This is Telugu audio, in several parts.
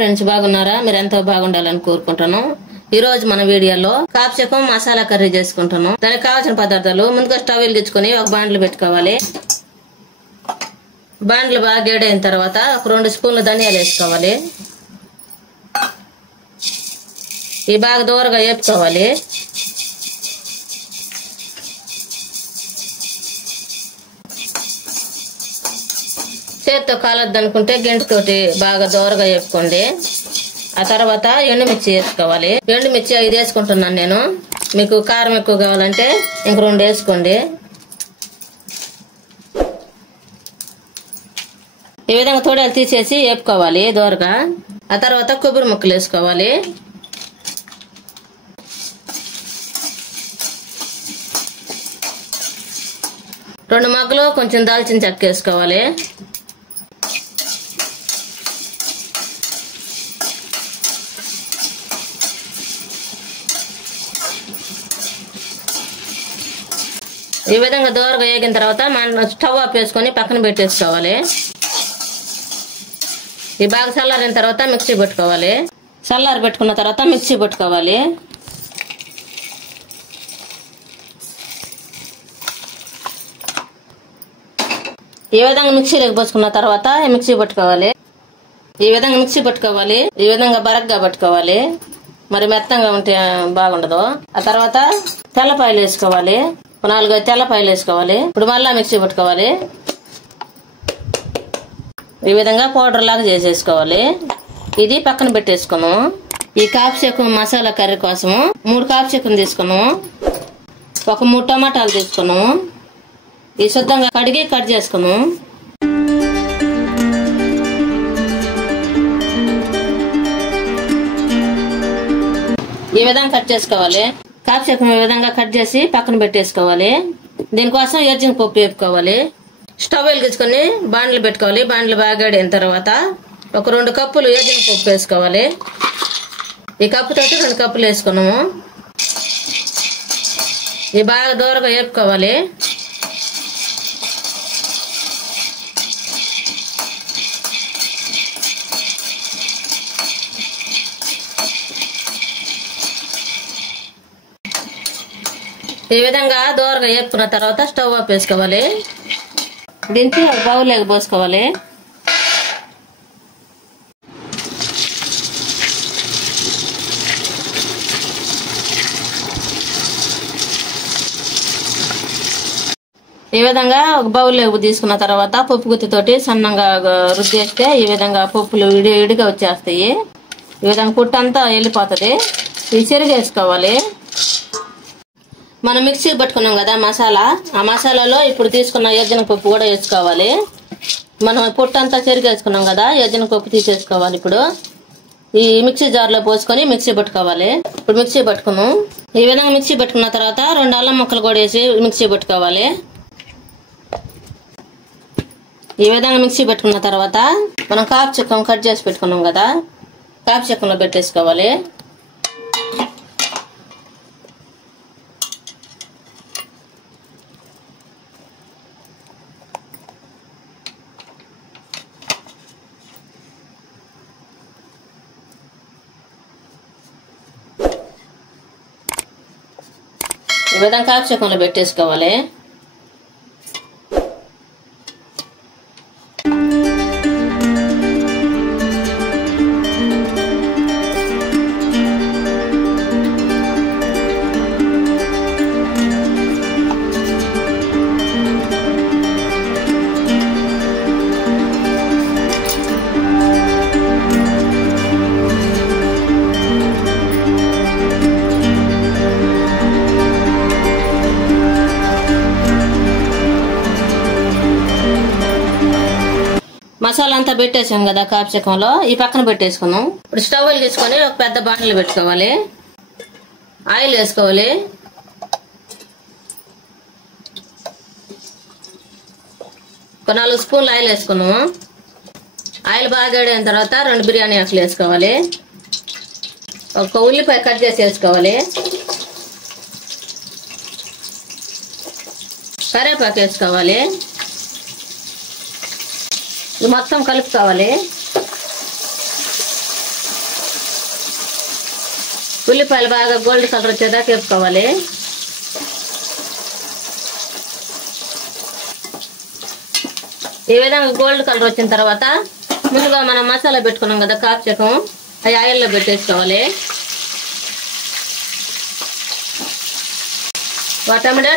ఫ్రెండ్స్, బాగున్నారా? మీరు ఎంతో బాగుండాలని కోరుకుంటున్నాను. ఈ రోజు మన వీడియోలో కాప్సికం మసాలా కర్రీ చేసుకుంటున్నాం. దానికి కావాల్సిన పదార్థాలు ముందుగా స్టవ్ వెలిగించుకొని ఒక బాండ్లు పెట్టుకోవాలి. బాండ్లు బాగా వేడైన తర్వాత ఒక 2 స్పూన్లు ధనియాలు వేసుకోవాలి. ఇవి బాగా దూరగా వేపుకోవాలి. చేతితో కాలద్దు అనుకుంటే గెంటుతోటి బాగా దూరగా వేపుకోండి. ఆ తర్వాత ఎండుమిర్చి వేసుకోవాలి. ఎండుమిర్చి 5 వేసుకుంటున్నాను నేను. మీకు కారం ఎక్కువ కావాలంటే ఇంక 2 వేసుకోండి. ఈ విధంగా తోడేలు తీసేసి వేపుకోవాలి దూరగా. ఆ తర్వాత కొబ్బరి ముక్కలు వేసుకోవాలి. రెండు మగ్గలు కొంచెం దాల్చిన చెక్క వేసుకోవాలి. ఈ విధంగా దూరగా వేగిన తర్వాత మనం స్టవ్ ఆఫ్ వేసుకొని పక్కన పెట్టేసుకోవాలి. ఈ బాగా చల్లారిన తర్వాత మిక్సీ పెట్టుకోవాలి. చల్లారి పెట్టుకున్న తర్వాత మిక్సీ పెట్టుకోవాలి. ఈ విధంగా మిక్సీలోకి పోసుకున్న తర్వాత మిక్సీ పట్టుకోవాలి. ఈ విధంగా బరగ్గా పట్టుకోవాలి. మరి మెత్తంగా ఉంటే బాగుండదు. ఆ తర్వాత తెల్లపాయలు వేసుకోవాలి. 4 తెల్లపాయలు వేసుకోవాలి. ఇప్పుడు మళ్ళా మిక్సీ పట్టుకోవాలి. ఈ విధంగా పౌడర్ లాగా చేసేసుకోవాలి. ఇది పక్కన పెట్టేసుకున్నాము. ఈ కాప్సికం మసాలా కర్రీ కోసము 3 కాప్సికం తీసుకున్నాము. ఒక 3 టమాటాలు తీసుకున్నాము. ఈ శుద్ధంగా కడిగి కట్ చేసుకున్నాము. ఈ విధంగా కట్ చేసుకోవాలి. కాప్సికం ఈ విధంగా కట్ చేసి పక్కన పెట్టేసుకోవాలి. దీనికోసం ఎర్జింగ్ పప్పు వేపుకోవాలి. స్టవ్ వెలిగించుకొని బాండ్లు పెట్టుకోవాలి. బాండ్లు బాగా వేడిన తర్వాత ఒక 2 కప్పులు ఎర్జింగ్ పప్పు వేసుకోవాలి. ఈ కప్పుతో 2 కప్పులు వేసుకున్నాము. ఇవి బాగా దూరగా వేపుకోవాలి. ఈ విధంగా దూరగా వేపుకున్న తర్వాత స్టవ్ ఆఫ్ వేసుకోవాలి. దించి ఒక బౌల్లోకి పోసుకోవాలి. ఈ విధంగా ఒక బౌల్లోకి తీసుకున్న తర్వాత పప్పు గుత్తితోటి సన్నంగా రుద్దేస్తే ఈ విధంగా పప్పులు విడిగా వచ్చేస్తాయి. ఈ విధంగా పుట్టంతా వెళ్ళిపోతుంది. ఇది చెరిగేసుకోవాలి. మనం మిక్సీ పట్టుకున్నాం కదా మసాలా, ఆ మసాలాలో ఇప్పుడు తీసుకున్న ఎర్జిన పప్పు కూడా వేసుకోవాలి. మనం పొట్టంతా చెరిగేసుకున్నాం కదా, ఎర్జిన పప్పు తీసేసుకోవాలి. ఇప్పుడు ఈ మిక్సీ జార్లో పోసుకొని మిక్సీ పట్టుకోవాలి. ఇప్పుడు మిక్సీ పట్టుకున్నాం. ఈ విధంగా మిక్సీ పట్టుకున్న తర్వాత 2 అల్లం ముక్కలు కూడా వేసి మిక్సీ పట్టుకోవాలి. ఈ విధంగా మిక్సీ పెట్టుకున్న తర్వాత మనం కాప్సికం కట్ చేసి పెట్టుకున్నాం కదా, కాప్సికంలో పెట్టేసుకోవాలి. ఈ విధంగా కాప్సికంలో పెట్టేసుకోవాలి. మసాలా అంతా పెట్టేసాం కదా కాప్సికంలో, ఈ పక్కన పెట్టేసుకున్నాం. ఇప్పుడు స్టవ్ వెలిగించుకొని ఒక పెద్ద బాండ్లు పెట్టుకోవాలి. ఆయిల్ వేసుకోవాలి. ఒక 4 స్పూన్లు ఆయిల్ వేసుకున్నాము. ఆయిల్ బాగా వేడైన తర్వాత 2 బిర్యానీ ఆకులు వేసుకోవాలి. ఒక ఉల్లిపాయ కట్ చేసి వేసుకోవాలి. కరివేపాకు వేసుకోవాలి. ఇది మొత్తం కలుపుకోవాలి. ఉల్లిపాయలు బాగా గోల్డ్ కలర్ వచ్చేదాకా వేపుకోవాలి. ఈ విధంగా గోల్డ్ కలర్ వచ్చిన తర్వాత ముందుగా మనం మసాలా పెట్టుకున్నాం కదా కాప్సికం, అవి ఆయిల్లో పెట్టేసుకోవాలి.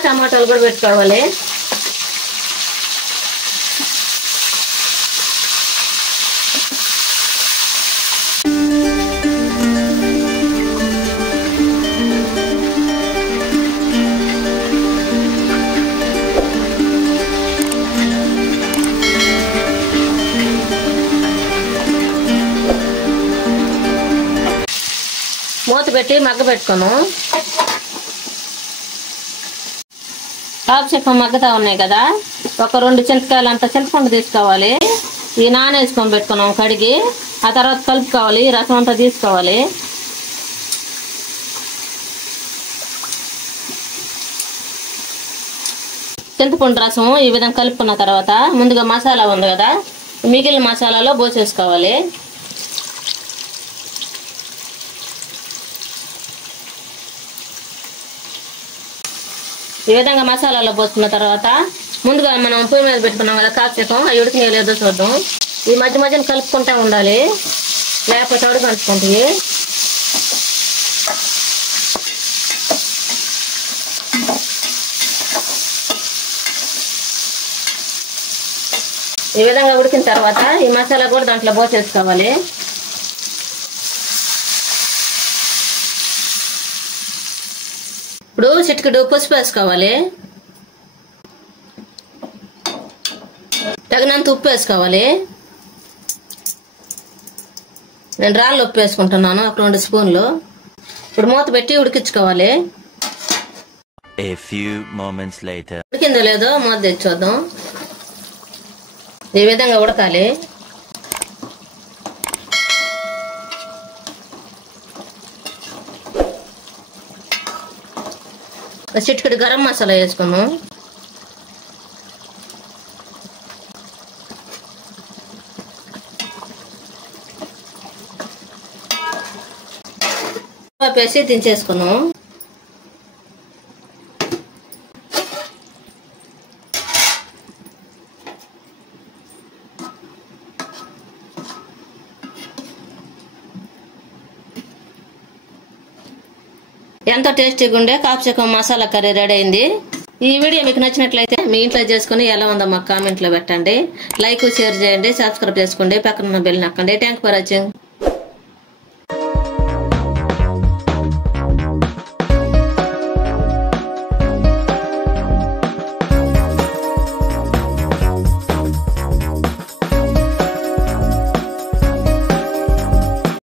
టమాటాలు కూడా పెట్టుకోవాలి. మూత పెట్టి మగ్గ పెట్టుకోను. కాప్సికం మగ్గతా ఉన్నాయి కదా, ఒక 2 చింతకాయలు అంత చింతపండు తీసుకోవాలి. ఈ నానేసుకొని పెట్టుకున్నాం కడిగి, ఆ తర్వాత కలుపుకోవాలి. రసం అంతా తీసుకోవాలి. చింతపండు రసం ఈ విధంగా కలుపుకున్న తర్వాత ముందుగా మసాలా ఉంది కదా, మిగిలిన మసాలాలో పోసేసుకోవాలి. ఈ విధంగా మసాలాలో పోసుకున్న తర్వాత ముందుగా మనం పొయ్యి మీద పెట్టుకున్నాం కదా కాప్సికం, అవి ఉడికినాయో లేదో చూద్దాం. ఈ మధ్య మధ్యన కలుపుకుంటూ ఉండాలి, లేకపోతే ఉడక అంటుకుంటాయి. ఈ విధంగా ఉడికిన తర్వాత ఈ మసాలా కూడా దాంట్లో పోసేసుకోవాలి. ఇప్పుడు చిటికెడు పసుపు వేసుకోవాలి. తగినంత ఉప్పు వేసుకోవాలి. నేను రాళ్ళు ఉప్పు వేసుకుంటున్నాను, ఒక 2 స్పూన్లు. ఇప్పుడు మూత పెట్టి ఉడికించుకోవాలి. ఉడికిందో లేదో మూత తెచ్చి చూద్దాం. ఈ విధంగా ఉడకాలి. చిటికెడు గరం మసాలా వేసుకున్నాం. వేసి దించేసుకున్నాం. ఎంతో టేస్టీగా ఉండే కాప్సికం మసాలా కర్రీ రెడీ అయింది. ఈ వీడియో మీకు నచ్చినట్లయితే మీ ఇంట్లో చేసుకుని ఎలా ఉందో మాకు కామెంట్లో పెట్టండి. లైక్, షేర్ చేయండి, సబ్స్క్రైబ్ చేసుకోండి, పక్కన బెల్ నొక్కండి. Thank for watching.